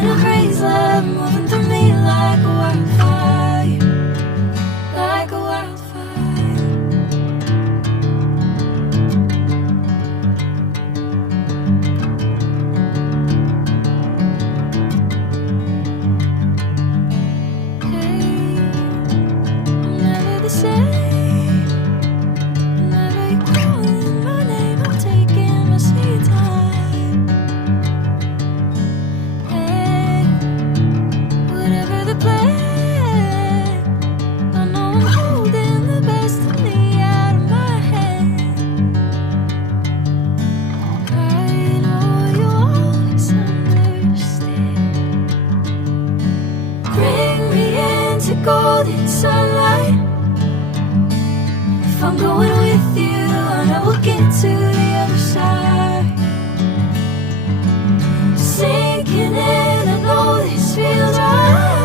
in a craze love, moving through me like a wildfire, like a wildfire. Hey, I'm never the same. Whenever you're calling my name, I'm taking my sweet time. Hey, whatever the plan, I know I'm holding the best of me out of my hand. I know you always understand. Bring me into golden sunlight. If I'm going with you, I know we'll get to the other side. Sinking in, I know this feels right.